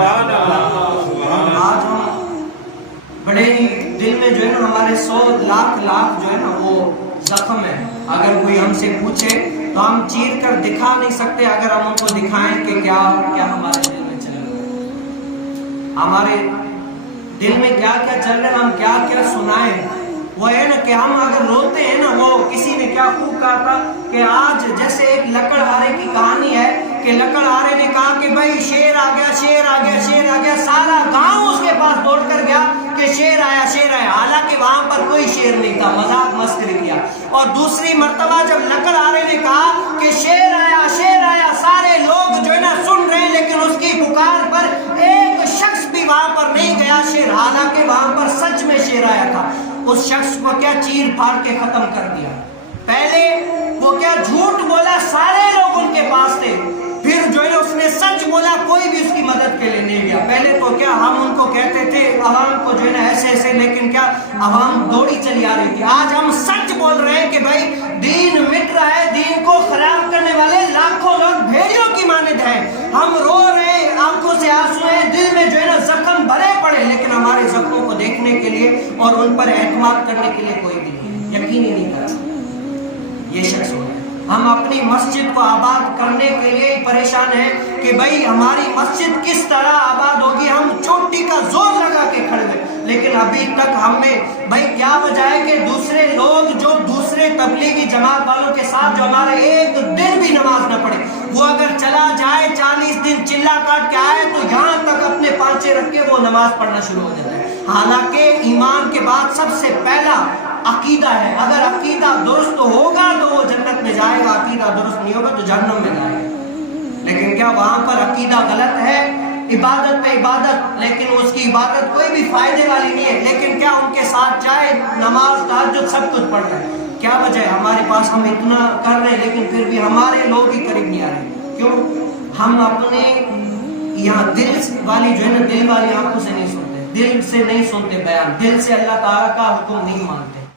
آج ہم بڑے ہی دل میں جو ہے نا ہمارے 100 لاکھ جو ہے نا وہ زخم ہے. اگر کوئی ہم سے پوچھے تو ہم چیر کر دکھا نہیں سکتے. اگر ہم ان کو دکھائیں کہ کیا ہمارے دل میں چل رہا ہے, ہمارے دل میں کیا چل رہا ہے, ہم کیا سنائیں. وہ ہے نا کہ ہم اگر روتے ہیں نا, وہ کسی نے کیا خوب کہا تھا کہ آج جیسے ایک لکڑہارے کی کہانی ہے کہ لکڑہارے نے کہا کہ بھائی شیر آ گیا, سارا گاؤں اس کے پاس دوڑ کر گیا کہ شیر آیا. حالانکہ وہاں پر کوئی شیر نہیں تھا, مذاق مسخری کیا. اور دوسری مرتبہ جب لکڑہارے نے کہا کہ شیر آیا, سارے لوگ جو ہے نا سن رہے ہیں, لیکن اس کی پکار پر ایک شخص بھی وہاں پر نہیں گیا شیر, حالانکہ وہاں پر سچ میں شیر آیا تھا. اس شخص کو کیا چیر پھاڑ کے ختم کر دیا. پہلے وہ کیا جھوٹ بولا, سارے لوگ ان کے پاس تھے. پھر جو ہے اس نے سچ بولا, کوئی بھی اس کی مدد کے لیے نہیں گیا. پہلے تو کیا ہم ان کو کہتے تھے عوام کو جو ہے نا ایسے, لیکن کیا عوام دوڑی چلی آ رہی تھی. آج ہم سچ بول رہے ہیں کہ بھائی دین مٹ رہا ہے, دین کو خراب کرنے والے لاکھوں لوگ بھیڑیوں کی مانند ہیں. ہم رو رہے ہیں, آنکھوں سے آنسو ہیں, دل میں جو ہے نا زخم بھرے پڑے, لیکن ہمارے زخموں کو دیکھنے کے لیے اور ان پر اعتماد کرنے کے لیے کوئی بھی نہیں, یقین ہی نہیں کرتا. یہ شخص ہو. ہم اپنی مسجد کو آباد کرنے کے لیے پریشان ہیں کہ بھائی ہماری مسجد کس طرح آباد ہوگی. ہم چوٹی کا زور لگا کے کھڑے ہیں, لیکن ابھی تک ہمیں بھائی کیا وجہ ہے کہ دوسرے لوگ جو دوسرے تبلیغی جماعت والوں کے ساتھ جو ہمارا ایک دن بھی نماز نہ پڑھے, وہ اگر چلا جائے 40 دن چلا کاٹ کے آئے تو یہاں تک اپنے پانچے رکھ کے وہ نماز پڑھنا شروع ہو جاتا ہے. حالانکہ ایمان کے بعد سب سے پہلا عقیدہ ہے. اگر عقیدہ درست ہوگا تو وہ جنت میں جائے گا, عقیدہ درست نہیں ہوگا تو جہنم میں جائے گا. لیکن کیا وہاں پر عقیدہ غلط ہے, عبادت پہ عبادت, لیکن اس کی عبادت کوئی بھی فائدے والی نہیں ہے. لیکن کیا ان کے ساتھ جائے, نماز تہجد سب کچھ پڑھ رہے ہیں. کیا وجہ ہے ہمارے پاس, ہم اتنا کر رہے ہیں لیکن پھر بھی ہمارے لوگ ہی قریب نہیں آ رہے. کیوں؟ ہم اپنے یہاں دل والی جو ہے نا, دل والی آنکھوں سے نہیں سنتے, دل سے نہیں سنتے بیان, دل سے اللہ تعالیٰ کا حکم نہیں مانتے.